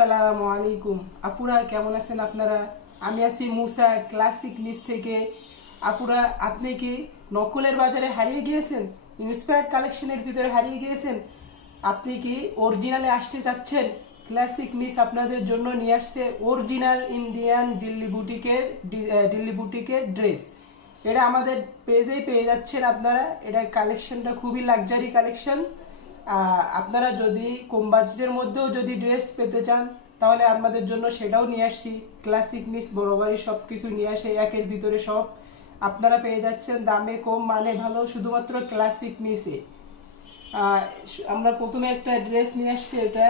আসসালামু আলাইকুম। আপুরা কেমন আছেন আপনারা? আমি আছি মুসা ক্লাসিক মিস থেকে। আপুরা, আপনি কি নকলের বাজারে হারিয়ে গিয়েছেন? ইন্সপায়ার্ড কালেকশনের ভিতরে হারিয়ে গিয়েছেন? আপনি কি অরিজিনালে আসতে চাচ্ছেন? ক্লাসিক মিস আপনাদের জন্য নিয়ে আসছে অরিজিনাল ইন্ডিয়ান দিল্লি বুটিকের ড্রেস। এটা আমাদের পেজেই পেয়ে যাচ্ছেন আপনারা। এটা কালেকশনটা খুবই লাক্সারি কালেকশন। আপনারা যদি কম বাজেটের মধ্যেও যদি ড্রেস পেতে চান তাহলে আমাদের জন্য সেটাও নিয়ে আসছি। ক্লাসিক মিস বরাবরই সব কিছু নিয়ে আসে একের ভিতরে সব। আপনারা পেয়ে যাচ্ছেন দামে কম মানে ভালো, শুধুমাত্র ক্লাসিক মিসে। আমরা প্রথমে একটা ড্রেস নিয়ে আসছি, এটা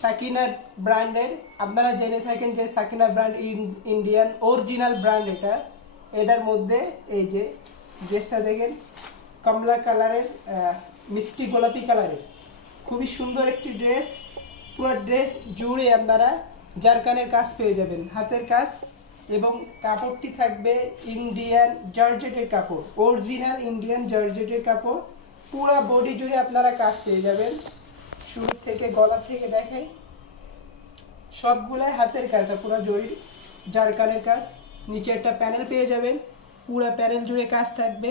সাকিনা ব্র্যান্ডের। আপনারা জেনে থাকেন যে Sakina brand Indian original brand. এটার মধ্যে এই যে ড্রেসটা দেখেন, কমলা কালারের, মিষ্টি গোলাপি কালারের, খুবই সুন্দর একটি ড্রেস। পুরো ড্রেস জুড়ে আপনারা জারকানের কাজ পেয়ে যাবেন, হাতের কাজ, এবং কাপড়টি থাকবে ইন্ডিয়ান জর্জেটের কাপড়, অরিজিনাল ইন্ডিয়ান জর্জেটের কাপড়। পুরো বডি জুড়ে আপনারা কাজ পেয়ে যাবেন। শুরু থেকে গলা থেকে দেখাই, সবগুলাই হাতের কাজ, পুরো জড়ি জারকানের কাজ। নিচে একটা প্যানেল পেয়ে যাবেন, পুরো প্যানেল জুড়ে কাজ থাকবে।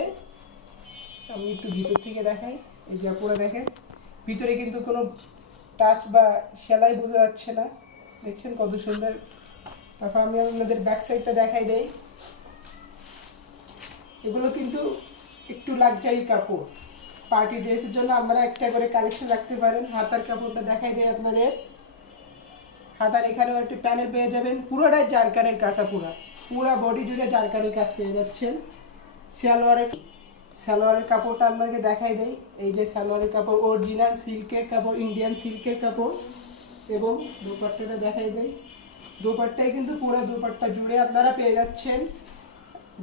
আমি একটু ভিতর থেকে দেখাই, এই যে পুরো দেখেন, ভিতরে কিন্তু কোনো টাচ বা সেলাই বোঝা যাচ্ছে না। দেখছেন কত সুন্দর। তারপর আমি আপনাদের ব্যাক সাইডটা দেখাই দেই। এগুলো কিন্তু একটু লাক্সারি কাপড়, পার্টি ড্রেসের জন্য আমরা একটা করে কালেকশন রাখতে পারেন। হাতার কাপড়টা দেখাই দেয় আপনাদের। হাতার এখানেও একটু প্যানেল পেয়ে যাবেন, পুরোটাই জারকানের কাঁচা, পুরা বডি জুড়ে জারকানের কাজ পেয়ে যাচ্ছেন। সালোয়ারের কাপড়টা আপনাকে দেখাই দেই। এই যে সালোয়ারের কাপড় অরিজিনাল সিল্কের কাপড়, ইন্ডিয়ান সিল্কের কাপড়। এবং দোপাট্টাটা দেখাই দেই। দোপাট্টায় কিন্তু পুরো দোপাট্টা জুড়ে আপনারা পেয়ে যাচ্ছেন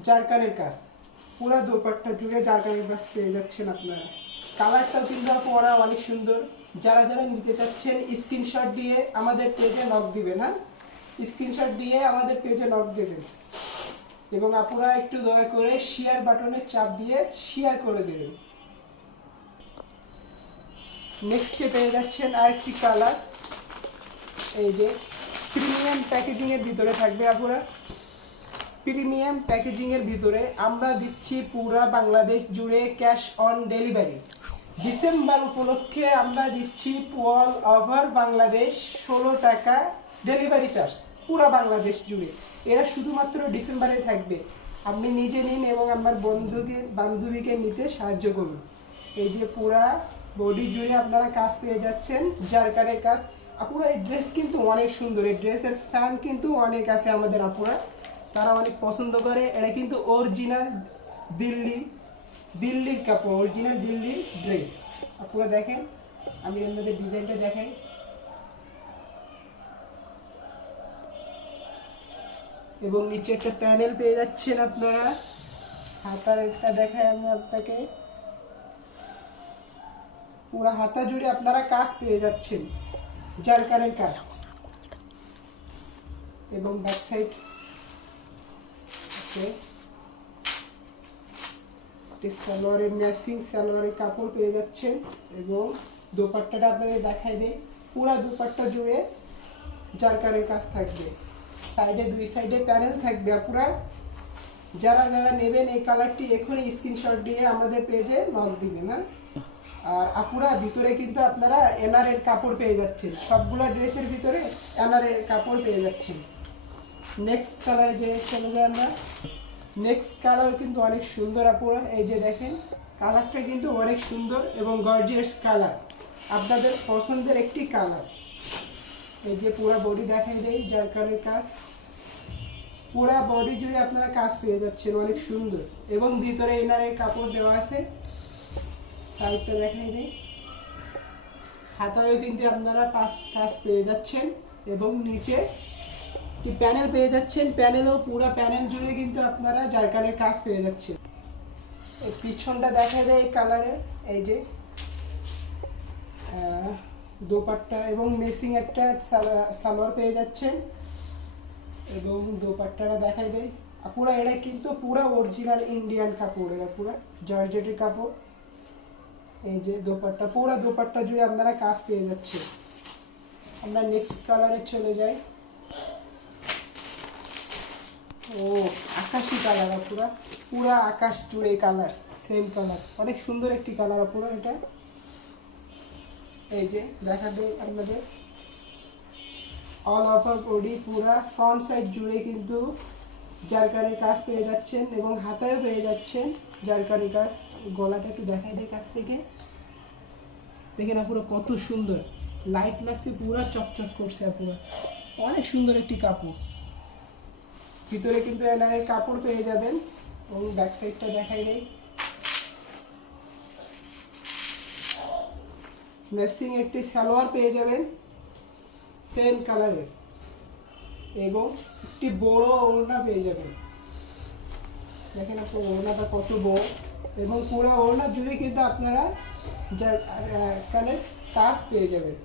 জারকানের কাজ। পুরো দোপাট্টা জুড়ে জারকানের কাজ পেয়ে যাচ্ছেন আপনারা। কালারটাও কিন্তু পরা অনেক সুন্দর। যারা যারা নিতে চাচ্ছেন স্ক্রিনশট দিয়ে আমাদের পেজে নক দিবেন। স্ক্রিনশট দিয়ে আমাদের পেজে নক দেবেন, এবং আপনারা একটু দয়া করে শেয়ার বাটনে চাপ দিয়ে শেয়ার করে দেবেন। নেক্সটে পেয়ে যাচ্ছেন আরেকটি কালার, এই যে প্রিমিয়াম প্যাকেজিং এর ভিতরে থাকবে। আপনারা প্রিমিয়াম প্যাকেজিং এর ভিতরে আমরা দিচ্ছি পুরা বাংলাদেশ জুড়ে ক্যাশ অন ডেলিভারি। ডিসেম্বর উপলক্ষে আমরা দিচ্ছি অল ওভার বাংলাদেশ 16 টাকা ডেলিভারি চার্জ, পুরা বাংলাদেশ জুড়ে। এরা শুধুমাত্র ডিসেম্বরে থাকবে। আপনি নিজে নিন এবং আমার বান্ধবীকে নিতে সাহায্য করুন। এই যে পুরা বডি জুড়ে আপনারা কাজ পেয়ে যাচ্ছেন, জারকানের কাজ। আপুরা এই ড্রেস কিন্তু অনেক সুন্দর, এই ড্রেসের ফ্যান কিন্তু অনেক আছে আমাদের আপুরা, তারা অনেক পছন্দ করে। এটা কিন্তু অরিজিনাল দিল্লির কাপড়, অরিজিনাল দিল্লির ড্রেস। আপনারা দেখেন, আমি আপনাদের ডিজাইনটা দেখাই। এবং নিচে একটা প্যানেল পেয়ে যাচ্ছেন আপনারা। হাতার একটা দেখাই আমি আপনাকে, পুরো হাতা জুড়ে আপনারা কাজ পেয়ে যাচ্ছেন, জারকানের কাজ। এবং ব্যাক সাইড সালোয়ারের ম্যাচিং সালোয়ারের কাপড় পেয়ে যাচ্ছেন। এবং দোপাট্টাটা আপনাদের দেখাই দেয়, পুরো দোপাট্টা জুড়ে জারকানের কাজ থাকবে। সাইডে দুই সাইডে প্যানেল থাকবে। আপনারা যারা যারা নেবেন এই কালারটি এখনই স্ক্রিনশট দিয়ে আমাদের পেজে নক দিবেন। আর আপুরা ভিতরে কিন্তু আপনারা এনআরের কাপড় পেয়ে যাচ্ছেন, সবগুলো ড্রেসের ভিতরে এনআরের কাপড় পেয়ে যাচ্ছেন। নেক্সট কালারে যে চলে যায় আমরা, নেক্সট কালার কিন্তু অনেক সুন্দর আপুরা। এই যে দেখেন, কালারটা কিন্তু অনেক সুন্দর এবং গর্জিয়াস কালার, আপনাদের পছন্দের একটি কালার। এই যে পুরা বডি দেখাই দেয়, জারকানের কাজ, পুরা বডি জুড়ে আপনারা কাজ পেয়ে যাচ্ছেন, অনেক সুন্দর। এবং ভিতরে এনারের কাপড় দেওয়া আছে। সাইডটা দেখাই দেয়, হাতায়ও কিন্তু আপনারা কাজ পেয়ে যাচ্ছেন। এবং নিচে প্যানেল পেয়ে যাচ্ছেন, প্যানেলও পুরো প্যানেল জুড়ে কিন্তু আপনারা জারকানের কাজ পেয়ে যাচ্ছেন। এই পিছনটা দেখা যায় এই কালারের, এই যে দোপাট্টা এবং মেসিং একটা সালোয়ার পেয়ে যাচ্ছেন। এবং দোপাট্টাটা দেখাই দেয় পুরো, এটা কিন্তু পুরো অরিজিনাল ইন্ডিয়ান কাপড়, এটা পুরো জর্জেটের কাপড়। এই যে দোপাট্টা, পুরো দোপাট্টা জুড়ে আপনারা কাজ পেয়ে যাচ্ছে। আমরা নেক্সট কালারে চলে যাই। ও আকাশি কালার, পুরা পুরা আকাশ জুড়ে কালার, সেম কালার, অনেক সুন্দর একটি কালার পুরো এটা। এই যে দেখাবে আপনাদের অল ওভার বডি পুরা ফ্রন্ট সাইড জুড়ে কিন্তু জারকারির কাজ পেয়ে যাচ্ছেন এবং হাতায়ও পেয়ে যাচ্ছেন জারকারি কাজ। গলাটা একটু দেখাই দেয় কাছ থেকে, দেখে না পুরো কত সুন্দর লাইট লাগছে, পুরো চকচক করছে, পুরো অনেক সুন্দর একটি কাপড়। ভিতরে কিন্তু এনারের কাপড় পেয়ে যাবেন এবং ব্যাক সাইডটা দেখাই দেয়। ম্যাচিং একটি সালোয়ার পেয়ে যাবেন সেম কালারের এবং একটি বড় ওড়না পেয়ে যাবেন। দেখেন আপনার ওড়নাটা কত বড় এবং পুরো ওড়না জুড়ে কিন্তু আপনারা কানের কাজ পেয়ে যাবেন।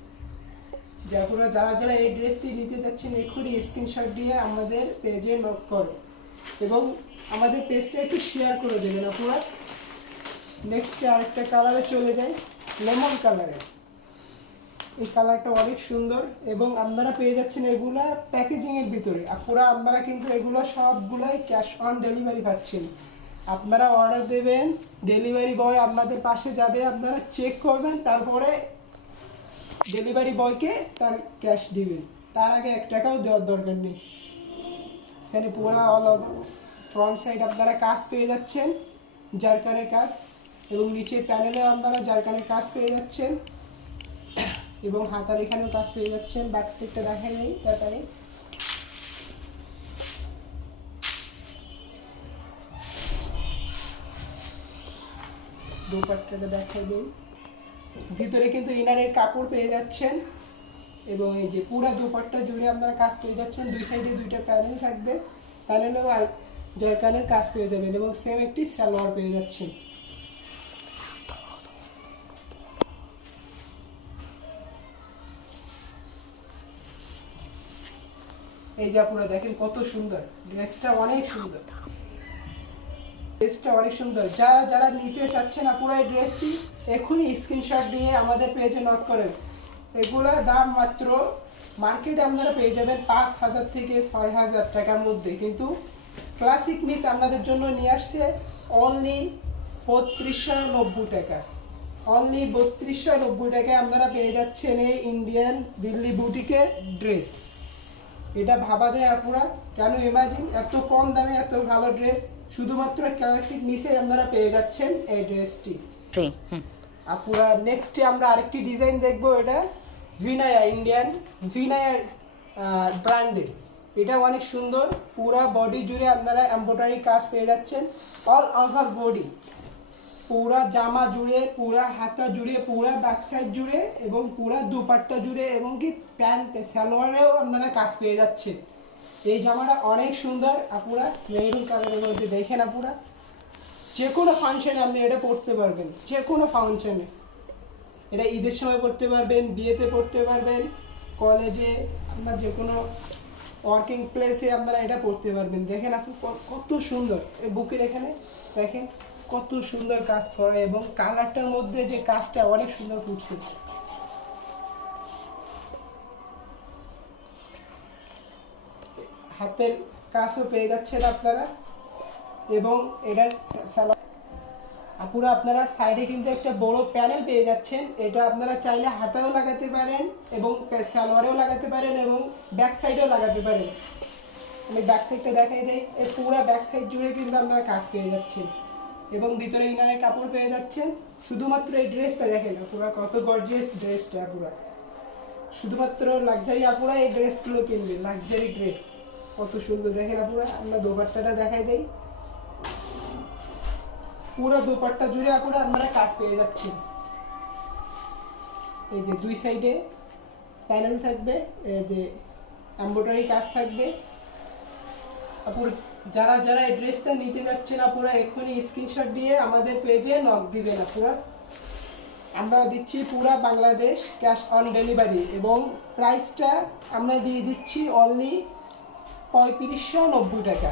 যারা যারা এই ড্রেসটি নিতে যাচ্ছেন এক্ষুনি স্ক্রিনশট দিয়ে আমাদের পেজে নক করো এবং আমাদের পেজটা একটু শেয়ার করে দেবেন আপনারা। নেক্সট আরেকটা কালারে চলে যাই, লেমন কালারে। এই কালারটা অনেক সুন্দর এবং আপনারা পেয়ে যাচ্ছেন এগুলা প্যাকেজিং এর ভিতরে। পুরো আপনারা কিন্তু এগুলো সবগুলাই ক্যাশ অন ডেলিভারি পাচ্ছেন। আপনারা অর্ডার দেবেন, ডেলিভারি বয় আপনাদের পাশে যাবে, আপনারা চেক করবেন, তারপরে ডেলিভারি বয়কে তার ক্যাশ দিবেন, তার আগে 1 টাকাও দেওয়ার দরকার নেই। এখানে পুরো অল ফ্রন্ট সাইড আপনারা কাজ পেয়ে যাচ্ছেন জারকানের কাজ এবং নিচে প্যানেলে আপনারা জারকানের কাজ পেয়ে যাচ্ছেন এবং হাতার এখানেও কাজ পেয়ে যাচ্ছেন। ব্যাক সাইডটা দেখাই নেই তাড়াতাড়ি। দোপাট্টাটা দেখাই দেই। ভিতরে কিন্তু ইনারের কাপড় পেয়ে যাচ্ছেন এবং এই যে পুরো দোপাট্টা জুড়ে আপনারা কাজ পেয়ে যাচ্ছেন। দুই সাইডে দুইটা প্যানেল থাকবে, প্যানেলেও আর জারকানের কাজ পেয়ে যাবেন এবং সেম একটি সালোয়ার পেয়ে যাচ্ছেন। এই যে আপনারা দেখেন কত সুন্দর ড্রেসটা, অনেক সুন্দর ড্রেসটা, অনেক সুন্দর। যারা যারা নিতে চাচ্ছেন আপনারা এই ড্রেসটি এখনই স্ক্রিনশট দিয়ে আমাদের পেজে নক করেন। এগুলোর দাম মাত্র মার্কেটে আপনারা পেয়ে যাবেন 5,000 থেকে 6,000 টাকার মধ্যে, কিন্তু ক্লাসিক মিস আপনাদের জন্য নিয়ে আসছে অনলি 3290 টাকা। অনলি 3290 টাকায় আপনারা পেয়ে যাচ্ছেন এই ইন্ডিয়ান দিল্লি বুটিকের ড্রেস। এটা ভাবা যায় আপুরা, কেন ইমাজিন এত কম দামে এত ভালো ড্রেস শুধুমাত্র ক্লাসিক মিসে আপনারা পেয়ে যাচ্ছেন এই ড্রেসটি আপুরা। নেক্সটে আমরা আরেকটি ডিজাইন দেখবো, এটা ভিনায়া, ইন্ডিয়ান ভিনায়া ব্র্যান্ডের। এটা অনেক সুন্দর, পুরা বডি জুড়ে আপনারা এমব্রয়ডারি কাজ পেয়ে যাচ্ছেন, অল ওভার বডি, পুরা জামা জুড়ে, পুরা হাতা জুড়ে, পুরা ব্যাক সাইড জুড়ে এবং পুরা দুপাট্টা জুড়ে এবং কি প্যান্ট সালোয়ারেও আপনারা কাজ পেয়ে যাচ্ছেন। এই জামাটা অনেক সুন্দর আপুরা, মেরুন কালারের মধ্যে। দেখেন আপুরা, যে কোনো ফাংশনে আপনি এটা পরতে পারবেন, যে কোনো ফাংশনে। এটা ঈদের সময় পরতে পারবেন, বিয়েতে পরতে পারবেন, কলেজে, আপনার যে কোনো ওয়ার্কিং প্লেসে আপনারা এটা পরতে পারবেন। দেখেন আপনি কত সুন্দর, এই বুকের এখানে দেখেন কত সুন্দর কাজ করা এবং কালারটার মধ্যে যে কাজটা অনেক সুন্দর ফুটছে। হাতের কাজও পেয়ে যাচ্ছেন আপনারা এবং এটার আপুরা আপনারা সাইডে কিন্তু একটা বড় প্যানেল পেয়ে যাচ্ছেন। এটা আপনারা চাইলে হাতেও লাগাতে পারেন এবং সালোয়ারেও লাগাতে পারেন এবং ব্যাক সাইডেও লাগাতে পারেন। আমি ব্যাক সাইডটা দেখাই দেই, এই পুরো ব্যাক সাইড জুড়ে কিন্তু আপনারা কাজ পেয়ে যাচ্ছেন এবং ভিতরে ইনারের কাপড় পেয়ে যাচ্ছেন। শুধুমাত্র এই ড্রেসটা দেখেন আপুরা, কত গর্জিয়াস ড্রেসটা আপুরা। শুধুমাত্র লাক্সারি আপুরা এই ড্রেসগুলো কিনবে, লাক্সারি ড্রেস কত সুন্দর। দেখেন আপুরা, আমরা দোপাট্টাটা দেখাই দেই। পুরো দোপাট্টা জুড়ে আপুরা আপনারা কাজ পেয়ে যাচ্ছেন। এই যে দুই সাইডে প্যানেল থাকবে, এই যে এমব্রয়ডারি কাজ থাকবে। আপুরা যারা যারা এই ড্রেসটা নিতে যাচ্ছেন আপুরা এখনই স্ক্রিনশট দিয়ে আমাদের পেজে নক দিবেন আপুরা। আমরা দিচ্ছি পুরা বাংলাদেশ ক্যাশ অন ডেলিভারি এবং প্রাইসটা আমরা দিয়ে দিচ্ছি অনলি 3590 টাকা।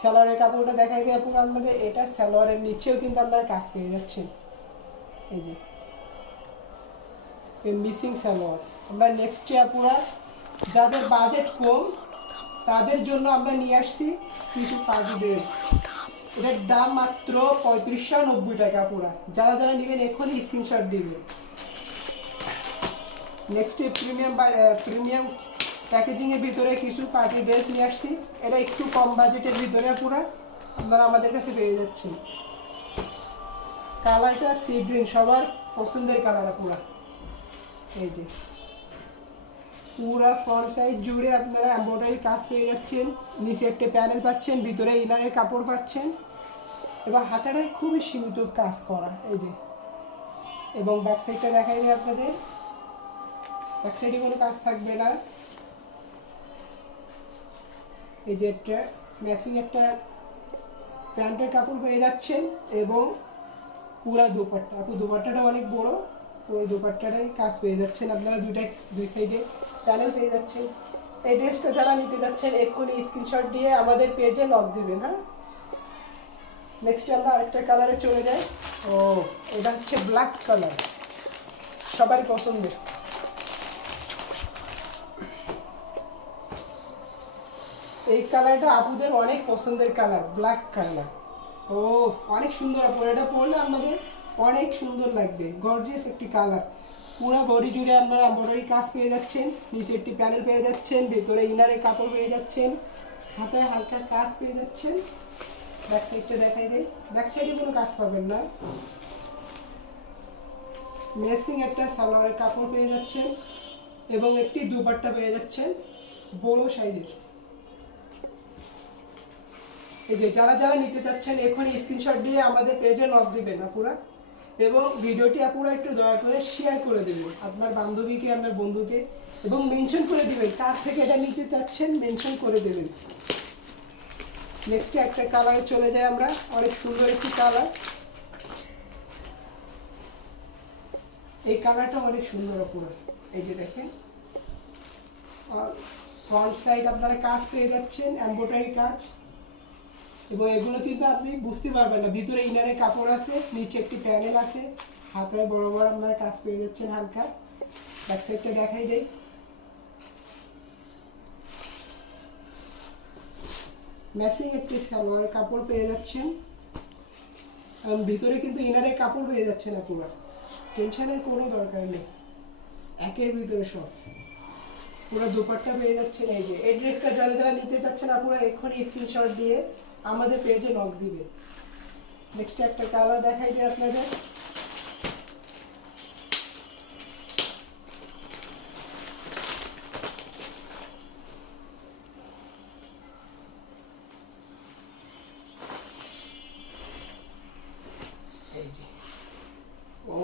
সালোয়ারের কাপড়টা দেখাই দিই আপুরা আপনাদের, এটা সালোয়ারের নিচেও কিন্তু আপনারা কাজ পেয়ে যাচ্ছেন। এই যে মিসিং সালোয়ার। আমরা নেক্সটে আপুরা যাদের বাজেট কম তাদের জন্য আমরা নিয়ে আসছি কিছু পার্টি ড্রেস। এটার দাম মাত্র 3590 টাকা পুরা। যারা যারা নেবেন এখনই স্ক্রিনশট দিবেন। নেক্সট প্রিমিয়াম প্যাকেজিং এর ভিতরে কিছু পার্টি ড্রেস নিয়ে আসছি। এটা একটু কম বাজেটের ভিতরে পুরা আপনারা আমাদের কাছে পেয়ে যাচ্ছেন। কালারটা সি গ্রিন, সবার পছন্দের কালার পুরা। এই যে পুরা ফ্রন্ট সাইড জুড়ে আপনারা এমব্রয়ডারি কাজ পেয়ে যাচ্ছেন, নিচে একটা প্যানেল পাচ্ছেন, ভিতরে ইনারের কাপড় পাচ্ছেন এবং হাতাটায় খুবই সীমিত কাজ করা। এই যে এবং ব্যাক সাইডটা দেখাই যায় আপনাদের, ব্যাক সাইডে কোনো কাজ থাকবে না। এই যে একটা ম্যাচিং একটা প্যান্টের কাপড় পেয়ে যাচ্ছেন এবং পুরা দোপাট্টা, আপু দোপাট্টাটা অনেক বড়, ওই দোপাট্টাটাই কাজ পেয়ে যাচ্ছেন আপনারা। দুই সাইডে প্যানেল পেয়ে যাচ্ছেন। এই ড্রেসটা যারা নিতে যাচ্ছেন এক্ষুনি স্ক্রিনশট দিয়ে আমাদের পেজে লক দিবেন। হ্যাঁ, নেক্সট আমরা আরেকটা কালারে চলে যাই। ও এটা হচ্ছে ব্ল্যাক কালার, সবারই পছন্দের। এই কালারটা আপুদের অনেক পছন্দের কালার, ব্ল্যাক কালার। ও অনেক সুন্দর আপু, এটা পরলে আমাদের অনেক সুন্দর লাগবে, গর্জিয়াস একটি কালার। পুরো বডি জুড়ে আপনারা এমব্রয়ডারি কাজ পেয়ে যাচ্ছেন, নিচে একটি প্যানেল পেয়ে যাচ্ছেন, ভেতরে ইনারের কাপড় পেয়ে যাচ্ছেন, হাতায় হালকা কাজ পেয়ে যাচ্ছেন। ব্যাক সাইডটা দেখাই দেয়, ব্যাক সাইডে কোনো কাজ পাবেন না। ম্যাচিং একটা সালোয়ারের কাপড় পেয়ে যাচ্ছেন এবং একটি দুপাট্টা পেয়ে যাচ্ছেন বড় সাইজের। এই যে যারা যারা নিতে চাচ্ছেন এখনই স্ক্রিনশট দিয়ে আমাদের পেজে নক দিবেন আপুরা, এবং ভিডিওটি আপুরা একটু দয়া করে শেয়ার করে দেবেন আপনার বান্ধবীকে, আপনার বন্ধুকে, এবং মেনশন করে দিবেন কার থেকে এটা নিতে চাচ্ছেন, মেনশন করে দেবেন। নেক্সট একটা কালারে চলে যাই আমরা, অনেক সুন্দর একটি কালার। এই কালারটা অনেক সুন্দর আপুরা। এই যে দেখেন ফ্রন্ট সাইড আপনারা কাজ পেয়ে যাচ্ছেন, এমব্রয়ডারি কাজ, এবং এগুলো কিন্তু আপনি বুঝতে পারবেন না, ভিতরে ইনারের কাপড় আছে, নিচে একটি প্যানেল আছে, হাতায় বড় বড় আপনারা কাজ পেয়ে যাচ্ছেন হালকা। ব্যাক সাইডটা দেখাই দেই, ম্যাচিং একটি সালোয়ার কাপড় পেয়ে যাচ্ছেন এবং ভিতরে কিন্তু ইনারের কাপড় পেয়ে যাচ্ছেন আপনারা, টেনশনের কোনো দরকার নেই, একের ভিতরে সব। পুরো দুপাট্টা পেয়ে যাচ্ছেন। এই যে এই ড্রেসটা যারা যারা নিতে চাচ্ছেন আপনারা এক্ষুনি স্ক্রিনশট দিয়ে আমাদের পেজে লক দিবে। নেক্সট একটা কালার দেখাই দিই আপনাদের, এই যে ও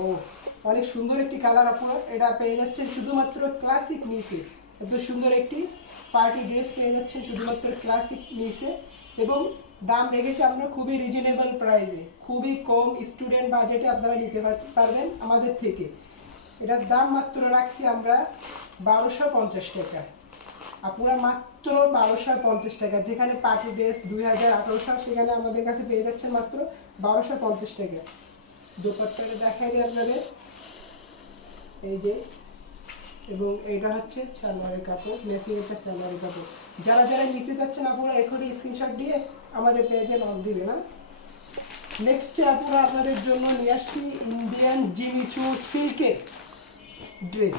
অনেক সুন্দর একটি কালার আপনারা এটা পেয়ে যাচ্ছেন শুধুমাত্র ক্লাসিক নিচে। এত সুন্দর একটি পার্টি ড্রেস পেয়ে যাচ্ছেন শুধুমাত্র ক্লাসিক নিচে, এবং দাম রেখেছে আমরা খুবই রিজনেবল প্রাইসে, খুবই কম স্টুডেন্ট বাজেটে আপনারা নিতে পারবেন আমাদের থেকে। এটার দাম মাত্র রাখছি আমরা 1250 টাকা। আপনারা মাত্র 1250 টাকা, যেখানে পার্টি ড্রেস 2018 সাল, সেখানে আমাদের কাছে পেয়ে যাচ্ছেন মাত্র 1250 টাকা। দোপাট্টাটা দেখাই দিই আপনাদের, এই যে, এবং এটা হচ্ছে সালোয়ারের কাপড়, ম্যাচিং একটা সালোয়ারের কাপড়। যারা যারা নিতে চাচ্ছেন আপনারা এখনই স্ক্রিনশট দিয়ে আমাদের পেজে লক দিবেন। না নেক্সট আপনারা আপনাদের জন্য নিয়ে আসছি ইন্ডিয়ান জিমিচু সিল্কের ড্রেস।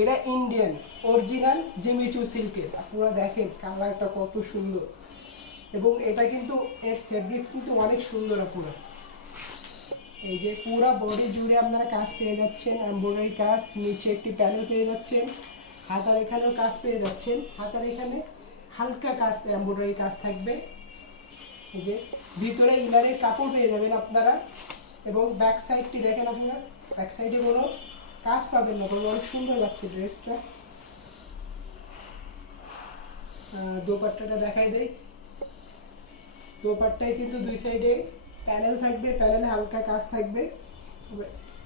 এটা ইন্ডিয়ান অরিজিনাল জিমিচু সিল্কের। আপনারা দেখেন কালারটা কত সুন্দর, এবং এটা কিন্তু এর ফেব্রিক্স কিন্তু অনেক সুন্দর। আপনারা এই যে পুরা বডি জুড়ে আপনারা কাজ পেয়ে যাচ্ছেন, এমব্রয়ডারি কাজ, নিচে একটি প্যানেল পেয়ে যাচ্ছেন, হাতার এখানেও কাজ পেয়ে যাচ্ছেন, হাতার এখানে হালকা কাজ এমব্রয়ডারি কাজ থাকবে। এই যে ভিতরে ইনারের কাপড় পেয়ে যাবেন আপনারা, এবং ব্যাক সাইডটি দেখেন আপনারা, ব্যাক সাইডে কোনো কাজ পাবেন না, কোনো অনেক সুন্দর লাগছে ড্রেসটা। দোপাট্টাটা দেখাই দেই, দোপাট্টায় কিন্তু দুই সাইডে প্যানেল থাকবে, প্যানেলে হালকা কাজ থাকবে,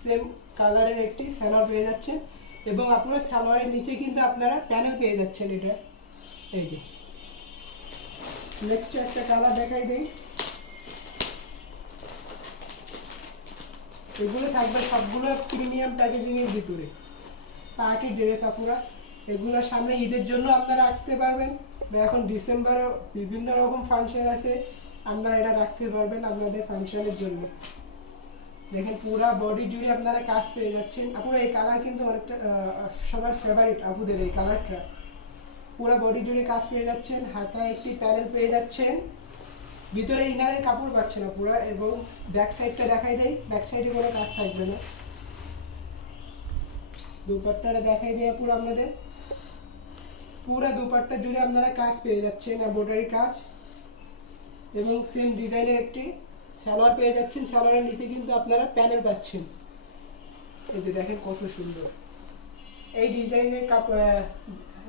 সেম কালারের একটি সালোয়ার পেয়ে যাচ্ছেন, এবং আপনারা সালোয়ারের নিচে কিন্তু আপনারা প্যানেল পেয়ে যাচ্ছেন এটা। এই যে নেক্সট একটা কালার দেখাই দেই, এগুলো থাকবে সবগুলো প্রিমিয়াম প্যাকেজিং এর ভিতরে। পার্টি ড্রেস আপুরা, এগুলো সামনে ঈদের জন্য আপনারা রাখতে পারবেন, বা এখন ডিসেম্বরে বিভিন্ন রকম ফাংশন আছে, আপনারা এটা রাখতে পারবেন আপনাদের ফাংশনের জন্য। দেখেন পুরা বডি জুড়ে আপনারা কাজ পেয়ে যাচ্ছেন আপুরা। এই কালার কিন্তু অনেকটা সবার ফেভারিট আপুদের এই কালারটা। পুরা বডি জুড়ে কাজ পেয়ে যাচ্ছেন, হাতায় একটি প্যানেল পেয়ে যাচ্ছেন, ভিতরে ইনারের কাপড় পাচ্ছে না পুরা। এবং ব্যাক সাইডটা দেখাই দেই, ব্যাক সাইডে কোনো কাজ থাকবে না। দুপাট্টাটা দেখাই দেয় পুরো আপনাদের, পুরা দুপাট্টা জুড়ে আপনারা কাজ পেয়ে যাচ্ছেন, এমব্রয়ডারি কাজ। এবং সেম ডিজাইনের একটি সালোয়ার পেয়ে যাচ্ছেন, সালোয়ারের নিচে কিন্তু আপনারা প্যানেল পাচ্ছেন। এই যে দেখেন কত সুন্দর এই ডিজাইনের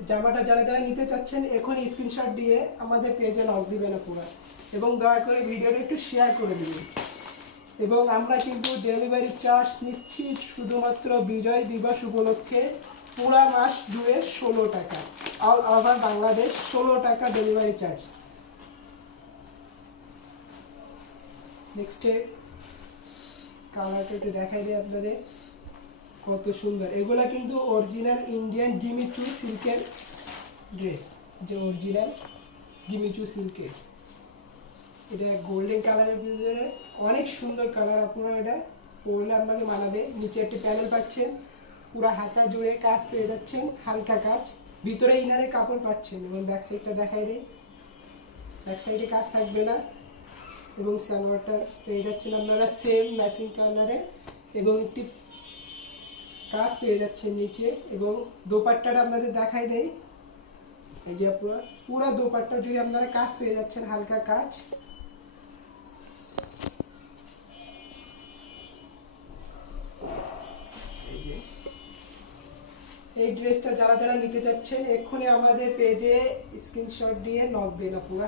জামাটা যারা যারা নিতে চাচ্ছেন এখনই স্ক্রিনশট দিয়ে আমাদের পেজে নক দিবেন পুরো, এবং দয়া করে ভিডিওটা একটু শেয়ার করে দিবেন। এবং আমরা কিন্তু ডেলিভারি চার্জ নিচ্ছি শুধুমাত্র বিজয় দিবস উপলক্ষে পুরা মাস জুড়ে 16 টাকা, অল ওভার বাংলাদেশ 16 টাকা ডেলিভারি চার্জ। নেক্সট কালারটা একটু দেখাই দিই আপনাদের, কত সুন্দর। এগুলা কিন্তু অরিজিনাল ইন্ডিয়ান জিমিচু সিল্কের ড্রেস, যে অরিজিনাল জিমিচু সিল্কের। এটা গোল্ডেন কালারের ভিতরে অনেক সুন্দর কালার, আপনারা এটা পরলে আপনাকে মানাবে। নিচে একটি প্যানেল পাচ্ছেন, পুরো হাতা জুড়ে কাজ পেয়ে যাচ্ছেন, হালকা কাজ, ভিতরে ইনারে কাপড় পাচ্ছেন। এবং ব্যাক সাইডটা দেখাই দিই, ব্যাক সাইডে কাজ থাকবে না। এবং সালোয়ারটা পেয়ে যাচ্ছেন আপনারা সেম ম্যাচিং কালারে, এবং একটি কাজ পেয়ে যাচ্ছেন নিচে। এবং দোপাট্টাটা আপনাদের দেখাই দেই, এই যে পুরো দোপাট্টা জুড়ে আপনারা কাজ পেয়ে যাচ্ছেন, হালকা কাজ। এই ড্রেসটা যারা যারা নিতে চাচ্ছেন এক্ষুনি আমাদের পেজে স্ক্রিনশট দিয়ে নক দেন পুরা।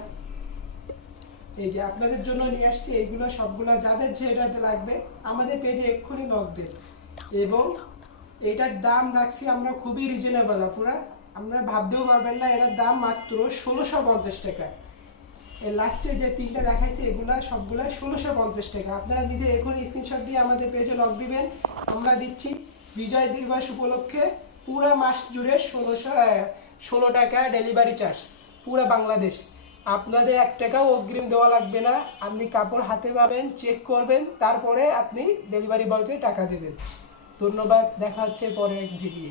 এই যে আপনাদের জন্য নিয়ে আসছি এইগুলো সবগুলা, যাদের যেটা লাগবে আমাদের পেজে এক্ষুনি নক দেন। এবং এটার দাম রাখছি আমরা খুবই রিজনেবল পুরা, আপনারা ভাবতেও পারবেন না, এটার দাম মাত্র 1650 টাকা। এই লাস্টে যে তিনটা দেখাইছি এগুলা সবগুলা 1650 টাকা। আপনারা নিজে এখন স্ক্রিনশট দিয়ে আমাদের পেজে লক দিবেন। আমরা দিচ্ছি বিজয় দিবস উপলক্ষে পুরো মাস জুড়ে 16 টাকা ডেলিভারি চার্জ পুরো বাংলাদেশ। আপনাদের 1 টাকাও অগ্রিম দেওয়া লাগবে না, আপনি কাপড় হাতে পাবেন, চেক করবেন, তারপরে আপনি ডেলিভারি বয়কে টাকা দেবেন। ধন্যবাদ, দেখা হচ্ছে পরের এক ভিডিও।